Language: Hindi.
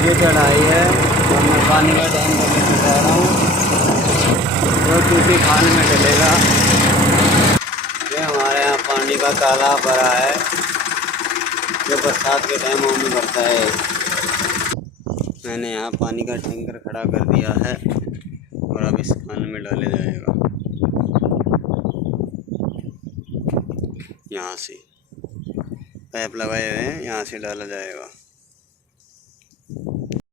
ये चढ़ाई है और मैं पानी का टैंक लेके जा रहा हूँ जो टूटी खाल में डलेगा। ये हमारे यहाँ पानी का तालाब भरा है जो बरसात के टाइम में भरता है। मैंने यहाँ पानी का टैंकर खड़ा कर दिया है और अब इस खान में डाले जाएगा। यहाँ से पाइप लगाए हुए हैं, यहाँ से डाला जाएगा।